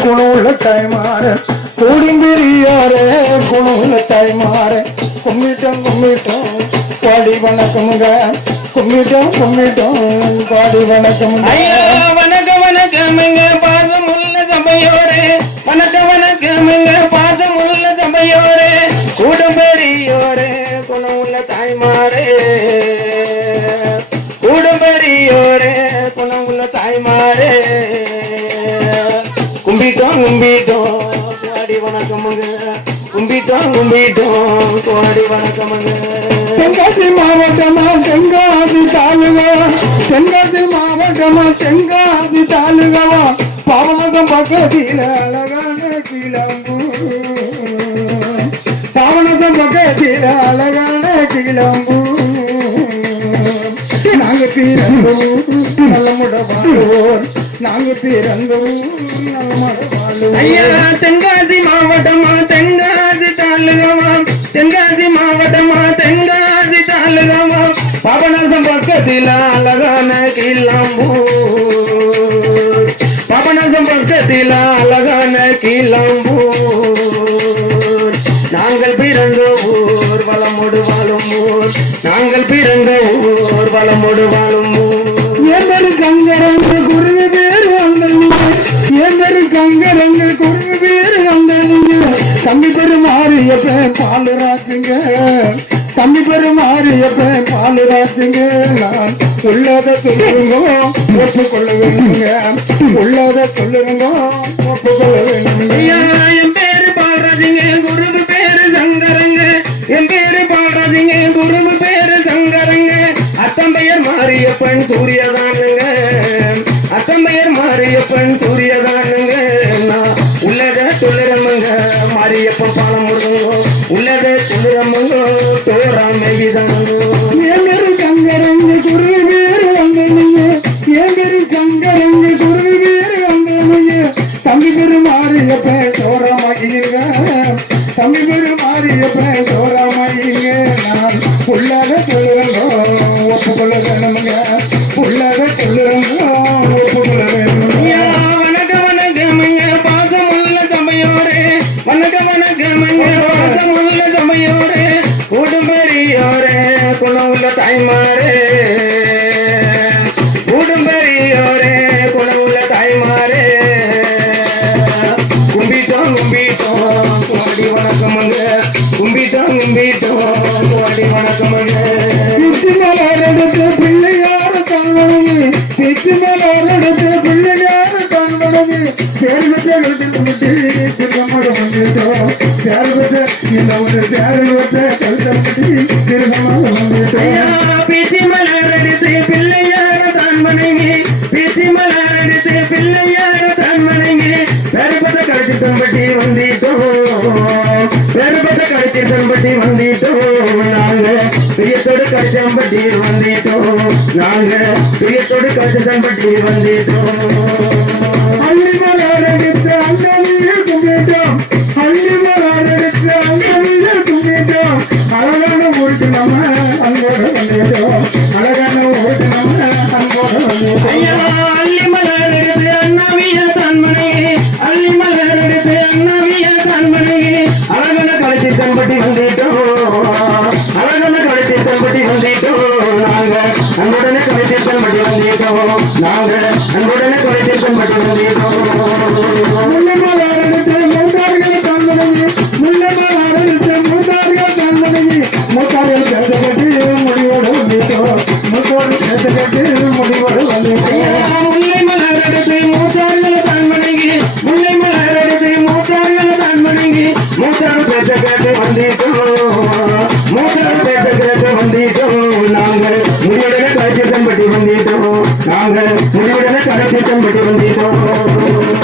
குணவுள்ள தாய்மார கூடிம்பிரியாரே குணவுள்ள தாய்மார கும்மிட்டோம் கும்மிட்டோம் பாடி வணக்கமுங்க கும்மிட்டோம் கும்மிட்டோம் பாடி வணக்கமுங்க ஐயா வணக்கம் வணக்கமுங்க பாசமுள்ள சபையோரே வணக்கம் வணக்கமுங்க பாசமுள்ள சபையோரே கூடம்பெரியோரே குணவுள்ள தாய்மாரே கூடம்பெரியோரே குணவுள்ள தாய்மாரே கும்பிட்டோம் கும்பிட்டோம் கோடி வணக்கமுங்க கும்பிட்டோம் கும்பிட்டோம் கோடி வணக்கமுங்க தென்காசி மாவட்டமா தென்காசி தாலுகாவா தென்காசி மாவட்டமா தென்காசி தாலுகாவா பாவனதம் பக்கத்தில அழகான கிளம்பு பாவனதம் பக்கத்தில அழகான கிளம்பு நாங்க பிறந்தோம் நல்ல முட வாழ்வோர் நாங்க பிறந்தோம் நல்ல முட வாழ்வோர் ஐயா தென்காசி மாவட்டமா தென்காசி தாலுகாவா தென்காசி மாவட்டமா தென்காசி தாலுகாவா பாபநாசம் பக்கத்தில் அழகான கிளம்பூர் பாபநாசம் பக்கத்தில் அழகான கிளம்பூர் நாங்கள் பிறந்த ஊர் வளமோடு வாழும் ஊர் நாங்கள் பிறந்த ஊர் வளமோடு வாழும் ஊர் என் பேரு சங்கரங்க குருவி பேரு அந்த என் பேரு சங்கரங்க குருவி பேரு அந்த தம்பி பேரு மாறியப்ப பாலு ராஜுங்க தம்பி பேரு மாறியப்ப பாலு ராஜுங்க நான் உள்ளத சொல்லுங்க ஒப்புக்கொள்ள வேணுங்க உள்ளத சொல்லுங்க ஒப்புக்கொள்ள வேணுங்க என் பேரு பாடுறதுங்க குருவு பேரு சங்கரங்க என் பேரு பாடுறதுங்க குருவு பேரு சங்கரங்க அத்தம்பெயர் மாரியப்பன் சூரியதானுங்க அத்தம்பெயர் மாரியப்பன் சூரியதானுங்க உள்ளத சொல்லுறமங்க மாரியப்பன் பாலம் முருகங்கோ உள்ளத சொல்லுறமங்க தோறாமைதானுங்க என் பேரு சங்கரங்க குருவி பேரு அந்த என் பேரு சங்கரங்க குருவி பேரு அந்த தம்பி பேரு மாறியப்ப சோரமாகிங்க தம்பி பேரு மாறியப்ப சோரமாகிங்க நான் உள்ளத சொல்லுறங்கோ ஒப்புக்கொள்ள வேணுமுங்க உள்ளத சொல்லுறங்கோ ஒப்புக்கொள்ள வேணுமுங்க வணக்கம் வணக்கமுங்க பாசமுள்ள சபையோரே வணக்கம் வணக்கமுங்க பாசமுள்ள சபையோரே கூடும்பெரியோரே குணவுள்ள தாய்மாரே கூடும்பெரியோரே குணவுள்ள தாய்மாரே கும்பிட்டோம் கும்பிட்டோம் கோடி வணக்கமுங்க கும்பிட்டோம் கும்பிட்டோம் கோடி வணக்கமுங்க பிச்சுமலோரடுத்து பிள்ளையார கண்மணி பிச்சுமலோரடுத்து பிள்ளையார கண்மணி சேர்வத்தை எழுதிட்டு திருமணம் வந்துட்டோம் சேர்வத்தை இந்த ஒரு சேர்வத்தை கழுத்தப்பட்டு திருமணம் வந்துட்டோம் பிசி மலரடித்து பிள்ளையார தான் மனைவி பிசி மலரடித்து பிள்ளையார தான் மனைவி பெருப்பத்தை கழிச்சிட்டம்பட்டி வந்துட்டோம் பெருப்பத்தை கழிச்சிட்டம்பட்டி வந்துட்டோம் நாங்க பிரியத்தோடு கழிச்சம்பட்டி வந்துட்டோம் நாங்க பிரியத்தோடு கழிச்சம்பட்டி வந்துட்டோம் அள்ளி மலரடித்து அந்த நீர் கும்பிட்டோம் அள்ளி மலரடித்து அந்த நீர் கும்பிட்டோம் அழகான ஊருக்கு நம்ம அங்கோட வந்துட்டோம் அழகான ஊருக்கு நம்ம அங்கோட வந்துட்டோம் ஐயா அள்ளி மலரடித்து அண்ணாவிய தன்மனை அள்ளி மலரடித்து அண்ணாவிய தன்மனை அழகான கழிச்சம்பட்டி வந்துட்டோம் அழகான கழிச்சம்பட்டி வந்துட்டோம் நாங்க அன்புடனே கழிச்சம்பட்டி வந்துட்டோம் நாங்க அன்புடனே கழிச்சம்பட்டி வந்துட்டோம் முள்ளமலரடித்து மூத்தார்கள் தன்மனையே முள்ளமலரடித்து மூத்தார்கள் தன்மனையே மூத்தார்கள் பேசப்பட்டு முடிவோடு வந்துட்டோம் மூத்தோடு பேசப்பட்டு முடிவோடு வந்துட்டோம் முல்லை மலரடித்து மூத்தார்கள் தன்மனைக்கு முல்லை மலரடித்து மூத்தார்கள் தன்மனைக்கு மூத்தாடு பேச்ச கேட்டு வந்திட்டோம் மூத்தவர் பேச்ச கேட்டு வந்திட்டோம் நாங்கள் முடிவுடனே கடைசி தம்பட்டி வந்திட்டோம் நாங்கள் முடிவுடனே கடைசி தம்பட்டி வந்திட்டோம்